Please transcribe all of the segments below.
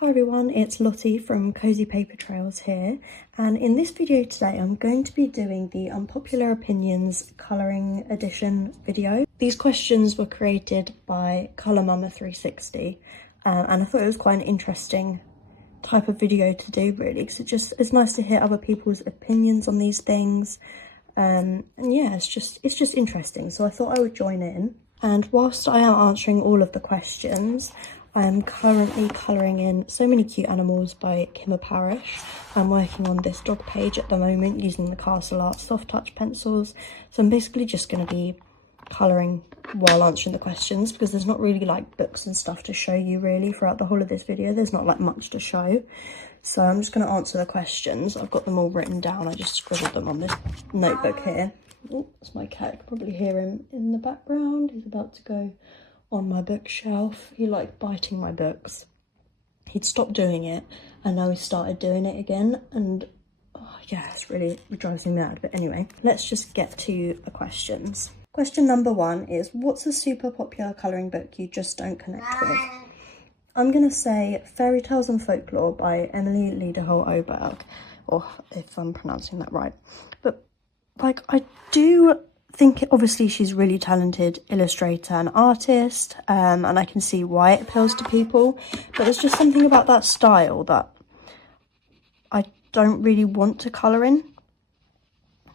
Hi everyone, it's Lottie from Cozy Paper Trails here, and in this video today I'm going to be doing the Unpopular Opinions colouring edition video. These questions were created by Colour Mama 360 and I thought it was quite an interesting type of video to do really, because it's nice to hear other people's opinions on these things, and yeah, it's just interesting, so I thought I would join in. And whilst I am answering all of the questions, I am currently colouring in So Many Cute Animals by Kimmer Parish. I'm working on this dog page at the moment using the Castle Art soft touch pencils. So I'm basically just going to be colouring while answering the questions, because there's not really like books and stuff to show you really throughout the whole of this video. There's not like much to show. So I'm just going to answer the questions. I've got them all written down. I just scribbled them on this notebook here. Oh, that's my cat. You can probably hear him in the background. He's about to go on my bookshelf. He liked biting my books. He'd stopped doing it and now he started doing it again, and yeah, it drives me mad. But anyway, let's just get to the questions. Question number 1 is, what's a super popular colouring book you just don't connect with? I'm gonna say Fairy Tales and Folklore by Emily Lederholt-Oberg, or if I'm pronouncing that right. But like, I do think obviously she's really talented illustrator and artist, and I can see why it appeals to people, but there's just something about that style that I don't really want to colour in.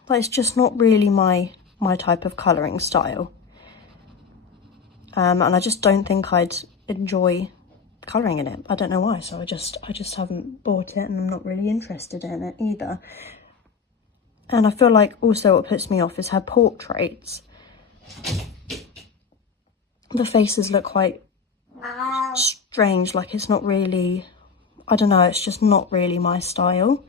Like, it's just not really my type of colouring style, and I just don't think I'd enjoy colouring in it. I don't know why, so I just haven't bought it, and I'm not really interested in it either. And I feel like also what puts me off is her portraits. The faces look quite strange, like it's not really, I don't know, it's just not really my style,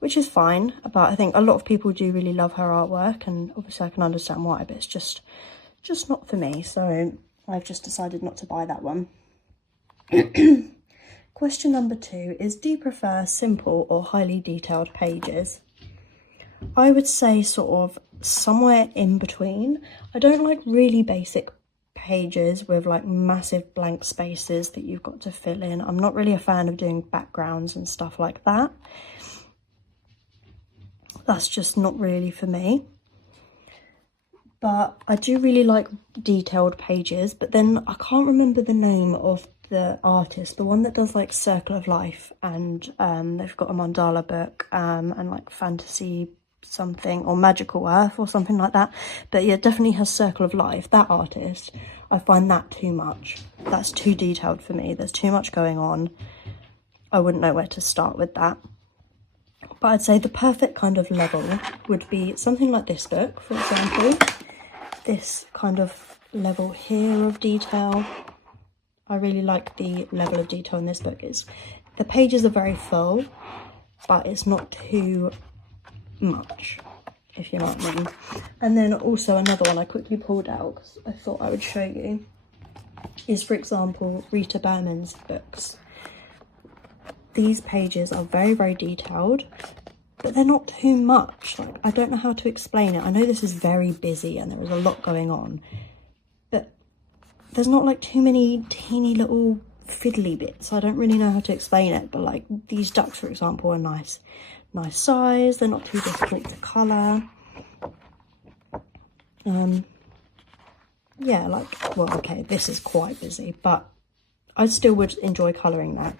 which is fine. But I think a lot of people do really love her artwork, and obviously I can understand why, but it's just not for me. So I've just decided not to buy that one. Question number 2 is, do you prefer simple or highly detailed pages? I would say sort of somewhere in between. I don't like really basic pages with like massive blank spaces that you've got to fill in. I'm not really a fan of doing backgrounds and stuff like that. That's just not really for me. But I do really like detailed pages, but then I can't remember the name of the artist, the one that does like Circle of Life, and they've got a mandala book and like fantasy something, or Magical Earth or something like that. But yeah, definitely has Circle of Life. That artist, I find that too much. That's too detailed for me. There's too much going on. I wouldn't know where to start with that. But I'd say the perfect kind of level would be something like this book, for example. This kind of level here of detail. I really like the level of detail in this book. The pages are very full, but it's not too much, if you know what I mean. And then also another one I quickly pulled out because I thought I would show you is, for example, Rita Berman's books. These pages are very, very detailed, but they're not too much. Like, I don't know how to explain it. I know this is very busy and there is a lot going on, but there's not like too many teeny little fiddly bits. I don't really know how to explain it, but like these ducks, for example, are nice size. They're not too difficult to colour. Yeah, like, well, okay, this is quite busy, but I still would enjoy colouring that.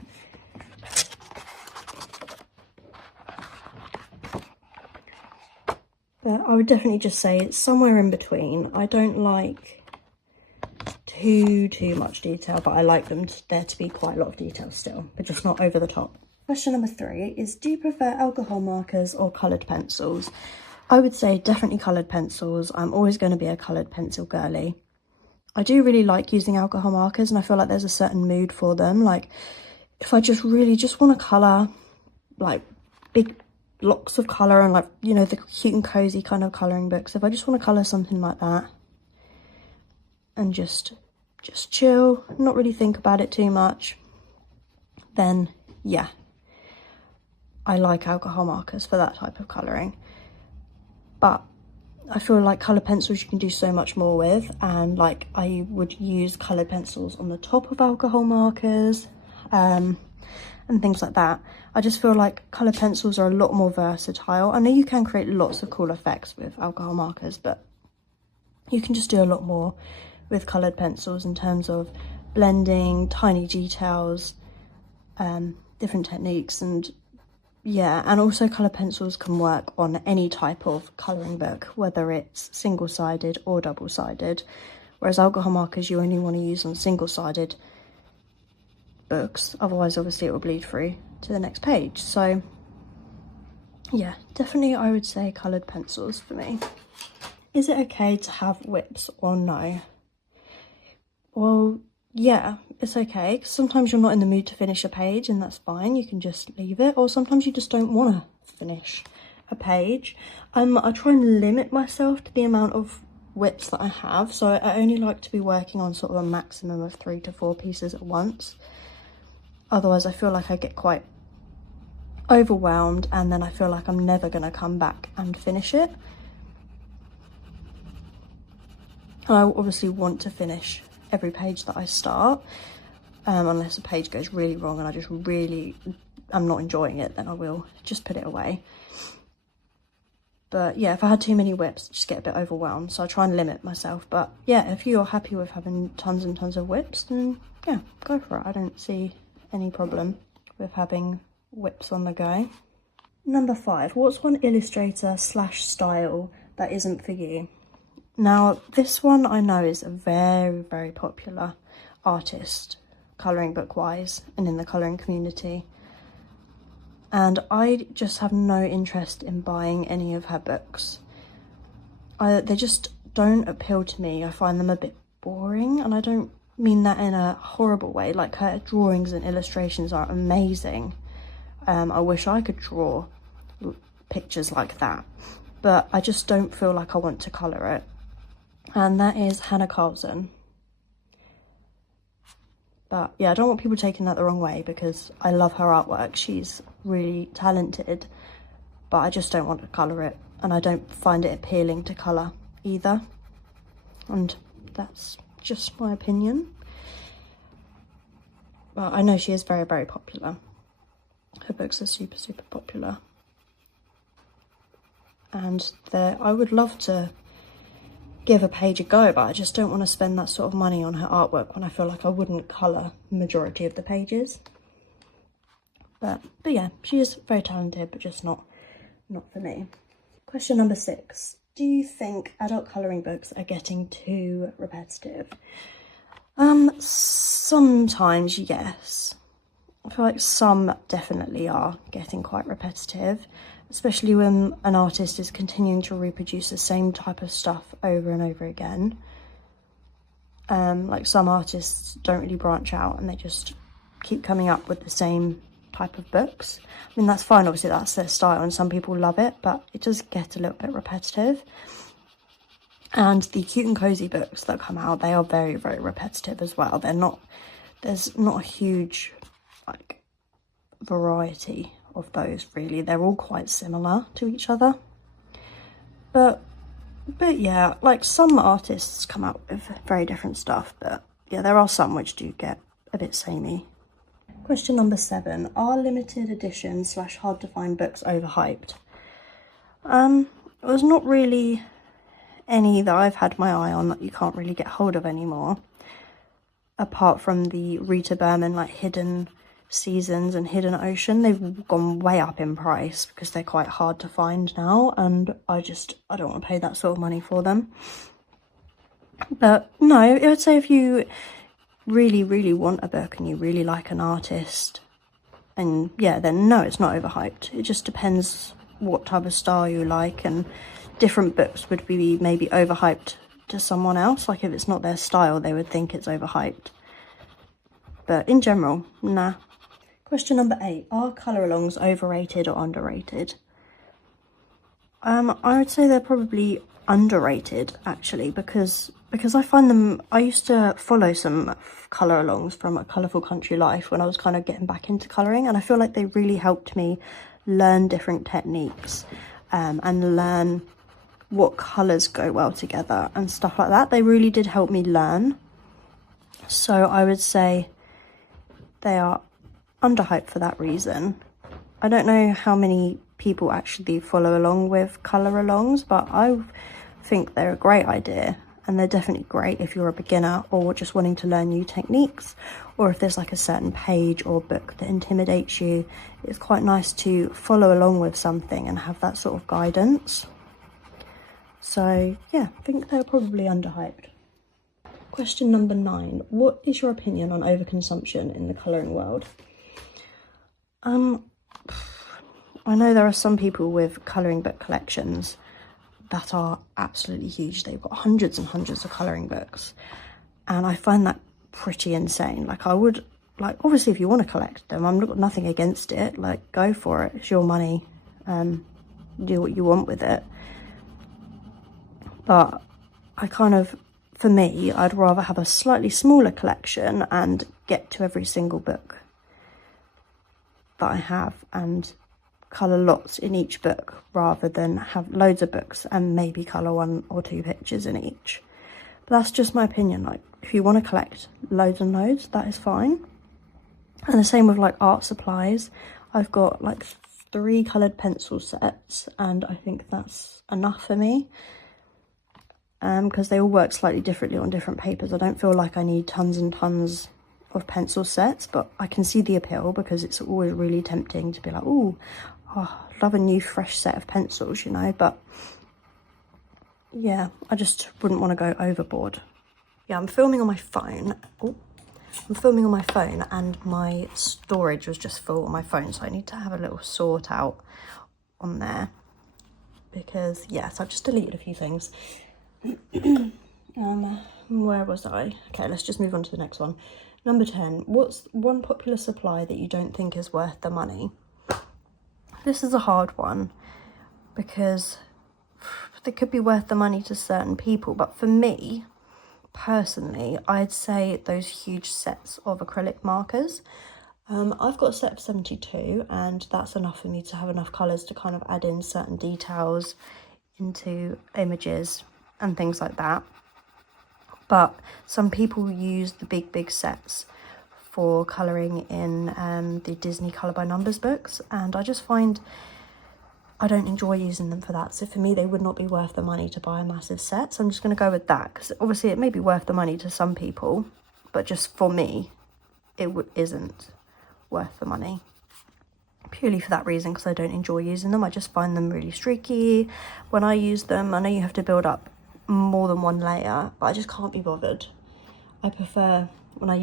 But I would definitely just say it's somewhere in between. I don't like too much detail, but I like there to be quite a lot of detail still, but just not over the top. Question number 3 is, do you prefer alcohol markers or coloured pencils? I would say definitely coloured pencils. I'm always going to be a coloured pencil girly. I do really like using alcohol markers, and I feel like there's a certain mood for them. Like, if I just really want to colour like big blocks of colour and like, you know, the cute and cozy kind of colouring books, if I just want to colour something like that and just chill, not really think about it too much, then yeah, I like alcohol markers for that type of colouring. But I feel like coloured pencils you can do so much more with, and like I would use coloured pencils on the top of alcohol markers. and things like that. I just feel like coloured pencils are a lot more versatile. I know you can create lots of cool effects with alcohol markers, but you can just do a lot more with coloured pencils in terms of blending, tiny details, different techniques, and yeah, and also coloured pencils can work on any type of colouring book, whether it's single-sided or double-sided, whereas alcohol markers you only want to use on single-sided books, otherwise obviously it will bleed through to the next page. So yeah, definitely I would say coloured pencils for me. Is it okay to have whips or no? Well, yeah, it's okay, because sometimes you're not in the mood to finish a page and that's fine, you can just leave it, or sometimes you just don't want to finish a page. I try and limit myself to the amount of whips that I have, so I only like to be working on sort of a maximum of 3 to 4 pieces at once. Otherwise I feel like I get quite overwhelmed and then I feel like I'm never going to come back and finish it. I obviously want to finish every page that I start, unless a page goes really wrong and I just really I'm not enjoying it, then I will just put it away. But yeah, if I had too many whips, I just get a bit overwhelmed, so I try and limit myself. But yeah, if you're happy with having tons and tons of whips, then yeah, go for it. I don't see any problem with having whips on the go. Number 5, what's one illustrator / style that isn't for you? Now, this one I know is a very, very popular artist, colouring book-wise, and in the colouring community. And I just have no interest in buying any of her books. They just don't appeal to me. I find them a bit boring, and I don't mean that in a horrible way. Like, her drawings and illustrations are amazing. I wish I could draw pictures like that, but I just don't feel like I want to colour it. And that is Hannah Carlson. But yeah, I don't want people taking that the wrong way, because I love her artwork. She's really talented, but I just don't want to colour it, and I don't find it appealing to colour either. And that's just my opinion. But I know she is very, very popular. Her books are super, super popular. And I would love to give a page a go, but I just don't want to spend that sort of money on her artwork when I feel like I wouldn't colour the majority of the pages. But yeah, she is very talented, but just not for me. Question number 6. Do you think adult colouring books are getting too repetitive? Sometimes, yes. I feel like some definitely are getting quite repetitive, especially when an artist is continuing to reproduce the same type of stuff over and over again. Like, some artists don't really branch out and they just keep coming up with the same type of books. I mean, that's fine, obviously that's their style and some people love it, but it does get a little bit repetitive. And the cute and cozy books that come out, they are very, very repetitive as well. There's not a huge like variety of those really. They're all quite similar to each other. But yeah, like, some artists come out with very different stuff, but yeah, there are some which do get a bit samey. Question number 7. Are limited edition / hard to find books overhyped? There's not really any that I've had my eye on that you can't really get hold of anymore, apart from the Rita Berman, like, Hidden Seasons and Hidden Ocean. They've gone way up in price because they're quite hard to find now, and I don't want to pay that sort of money for them. But no, I would say if you really, really want a book and you really like an artist, and yeah, then no, it's not overhyped. It just depends what type of style you like, and different books would be maybe overhyped to someone else. Like, if it's not their style, they would think it's overhyped. But in general, nah. Question number 8. Are colour-alongs overrated or underrated? I would say they're probably underrated, actually, because I find them... I used to follow some colour-alongs from A Colourful Country Life when I was kind of getting back into colouring, and I feel like they really helped me learn different techniques and learn what colours go well together and stuff like that. They really did help me learn. So I would say they are underhyped for that reason. I don't know how many people actually follow along with colour alongs, but I think they're a great idea, and they're definitely great if you're a beginner or just wanting to learn new techniques, or if there's like a certain page or book that intimidates you. It's quite nice to follow along with something and have that sort of guidance. So yeah, I think they're probably underhyped. Question number 9. What is your opinion on overconsumption in the colouring world? I know there are some people with colouring book collections that are absolutely huge. They've got hundreds and hundreds of colouring books, and I find that pretty insane. Like, I would, like, obviously if you want to collect them, I'm got nothing against it, like, go for it, it's your money, do what you want with it. But I kind of, for me, I'd rather have a slightly smaller collection and get to every single book that I have and colour lots in each book, rather than have loads of books and maybe colour 1 or 2 pictures in each. But that's just my opinion. Like, if you want to collect loads and loads, that is fine. And the same with like art supplies. I've got like 3 coloured pencil sets, and I think that's enough for me. Because they all work slightly differently on different papers. I don't feel like I need tons and tons of pencil sets, but I can see the appeal, because it's always really tempting to be like, oh, love a new fresh set of pencils, you know. But yeah, I just wouldn't want to go overboard. Yeah, I'm filming on my phone. And my storage was just full on my phone, so I need to have a little sort out on there, because yes, I've just deleted a few things. Where was I? Okay, let's just move on to the next one. Number 10. What's one popular supply that you don't think is worth the money? This is a hard one, because they could be worth the money to certain people, but for me personally, I'd say those huge sets of acrylic markers. I've got a set of 72, and that's enough for me to have enough colours to kind of add in certain details into images and things like that. But some people use the big sets for colouring in the Disney Colour by Numbers books, and I just find I don't enjoy using them for that. So for me, they would not be worth the money to buy a massive set. So I'm just going to go with that, because obviously it may be worth the money to some people, but just for me, it isn't worth the money. Purely for that reason, because I don't enjoy using them. I just find them really streaky when I use them. I know you have to build up more than one layer, but I just can't be bothered. I prefer, when I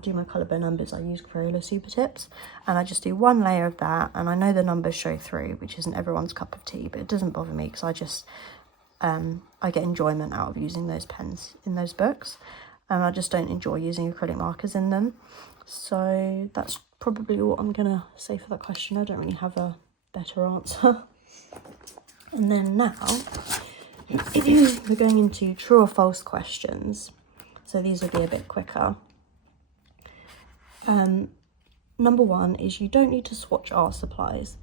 do my colour by numbers, I use Crayola Super Tips, and I just do one layer of that, and I know the numbers show through, which isn't everyone's cup of tea, but it doesn't bother me, because I just I get enjoyment out of using those pens in those books, and I just don't enjoy using acrylic markers in them. So that's probably what I'm gonna say for that question. I don't really have a better answer. And then now we're going into true or false questions, so these will be a bit quicker. Number 1 is, you don't need to swatch art supplies.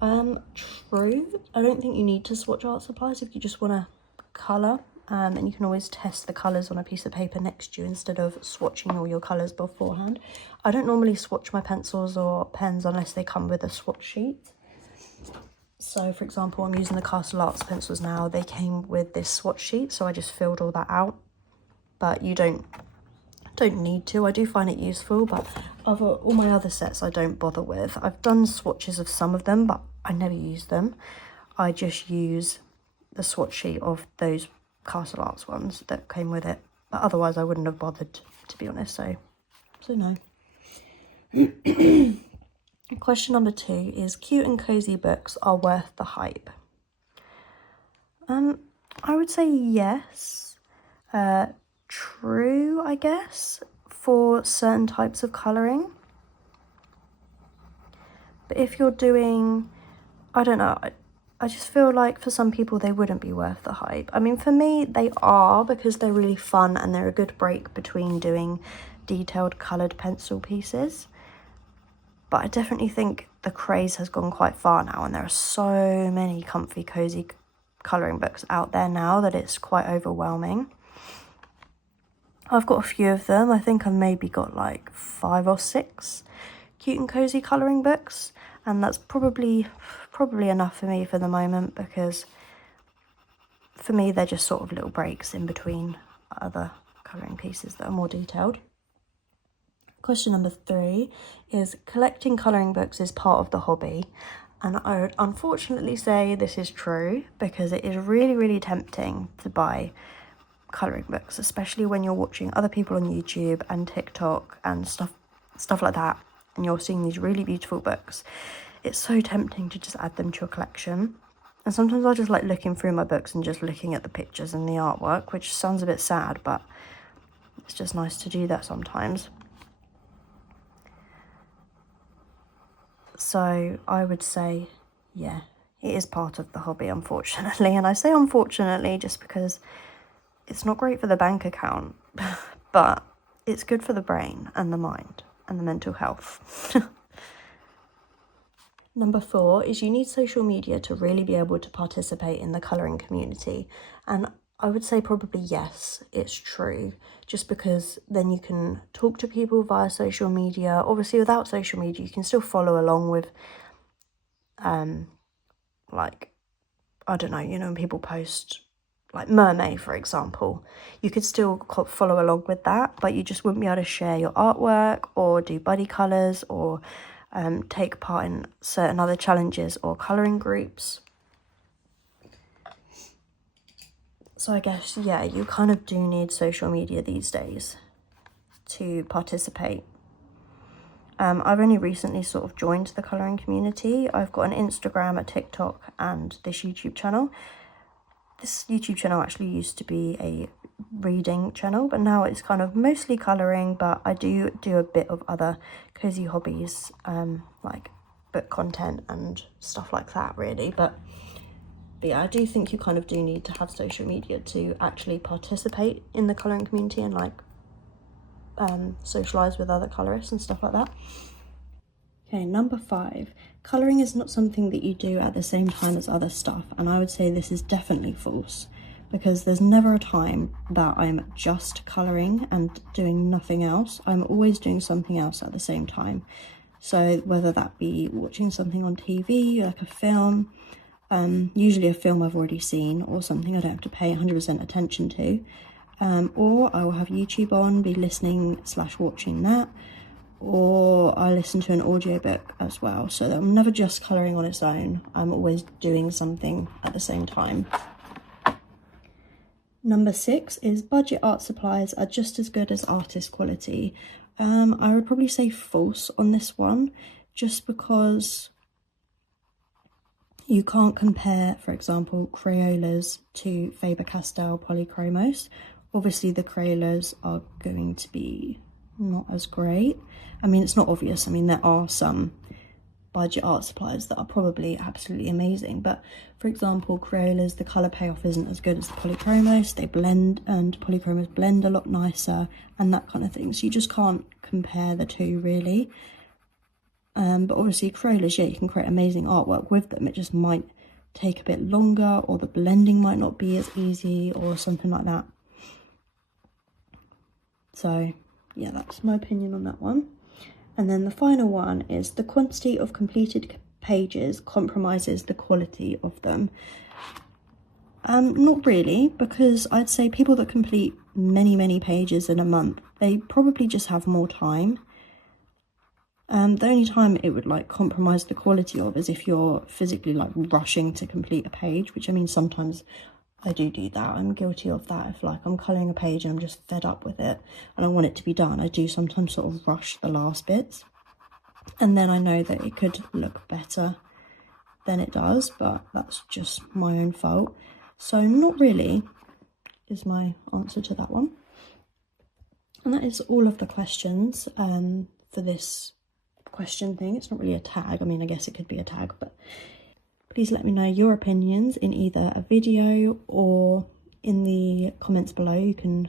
True. I don't think you need to swatch art supplies if you just want to colour, and you can always test the colours on a piece of paper next to you instead of swatching all your colours beforehand. I don't normally swatch my pencils or pens unless they come with a swatch sheet. So for example, I'm using the Castle Arts pencils now. They came with this swatch sheet, so I just filled all that out. But you don't need to. I do find it useful, but all my other sets I don't bother with. I've done swatches of some of them, but I never use them. I just use the swatch sheet of those Castle Arts ones that came with it. But otherwise I wouldn't have bothered, to be honest, so no. Question number 2 is, cute and cozy books are worth the hype? I would say yes. True, I guess, for certain types of colouring. But if you're doing, I don't know, I just feel like for some people they wouldn't be worth the hype. I mean, for me they are, because they're really fun and they're a good break between doing detailed coloured pencil pieces. But I definitely think the craze has gone quite far now, and there are so many comfy, cozy colouring books out there now that it's quite overwhelming. I've got a few of them. I think I've maybe got like 5 or 6 cute and cozy colouring books, and that's probably enough for me for the moment, because for me they're just sort of little breaks in between other colouring pieces that are more detailed. Question number 3 is, collecting colouring books is part of the hobby. And I would unfortunately say this is true, because it is really, really tempting to buy colouring books, especially when you're watching other people on YouTube and TikTok and stuff like that, and you're seeing these really beautiful books. It's so tempting to just add them to your collection. And sometimes I just like looking through my books and just looking at the pictures and the artwork, which sounds a bit sad, but it's just nice to do that sometimes. So I would say, yeah, it is part of the hobby, unfortunately. And I say unfortunately just because it's not great for the bank account, but it's good for the brain and the mind and the mental health. Number 4 is, you need social media to really be able to participate in the colouring community. And I would say probably yes, it's true, just because then you can talk to people via social media. Obviously without social media you can still follow along with like, I don't know, you know, when people post like mermaid, for example, you could still follow along with that, but you just wouldn't be able to share your artwork or do buddy colours or take part in certain other challenges or colouring groups. So I guess, yeah, you kind of do need social media these days to participate. I've only recently sort of joined the colouring community. I've got an Instagram, a TikTok and this YouTube channel. This YouTube channel actually used to be a reading channel, but now it's kind of mostly colouring, but I do a bit of other cozy hobbies, like book content and stuff like that, really. But yeah, I do think you kind of do need to have social media to actually participate in the colouring community and like socialise with other colourists and stuff like that. Okay, number 5. Colouring is not something that you do at the same time as other stuff, and I would say this is definitely false, because there's never a time that I'm just colouring and doing nothing else. I'm always doing something else at the same time. So whether that be watching something on TV, like a film, usually a film I've already seen, or something I don't have to pay 100% attention to, or I will have YouTube on, be listening/watching that, or I listen to an audiobook as well, so that I'm never just colouring on its own. I'm always doing something at the same time. Number 6 is, budget art supplies are just as good as artist quality. I would probably say false on this one, just because you can't compare, for example, Crayolas to Faber-Castell Polychromos. Obviously the Crayolas are going to be not as great. I mean, it's not obvious. I mean, there are some budget art supplies that are probably absolutely amazing, but for example, Crayolas, the colour payoff isn't as good as the Polychromos. They blend, and Polychromos blend a lot nicer and that kind of thing, so you just can't compare the two really. But obviously Crayolas, yeah, you can create amazing artwork with them. It just might take a bit longer, or the blending might not be as easy, or something like that. So yeah, that's my opinion on that one. And then the final one is, the quantity of completed pages compromises the quality of them. Not really, because I'd say people that complete many pages in a month, they probably just have more time. The only time it would like compromise the quality of is if you're physically like rushing to complete a page, which I mean, sometimes I do that. I'm guilty of that. If like I'm colouring a page and I'm just fed up with it and I want it to be done, I do sometimes sort of rush the last bits, and then I know that it could look better than it does, but that's just my own fault. So not really is my answer to that one. And that is all of the questions for this question thing. It's not really a tag. I mean, I guess it could be a tag, but please let me know your opinions in either a video or in the comments below. You can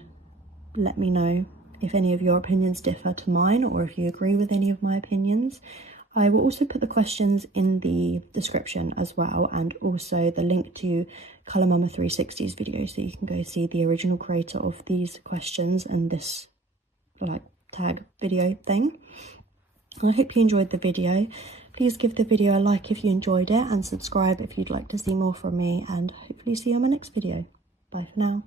let me know if any of your opinions differ to mine, or if you agree with any of my opinions. I will also put the questions in the description as well, and also the link to Colour Mama 360's video, so you can go see the original creator of these questions and this like tag video thing. I hope you enjoyed the video. Please give the video a like if you enjoyed it and subscribe if you'd like to see more from me, and hopefully see you on my next video. Bye for now.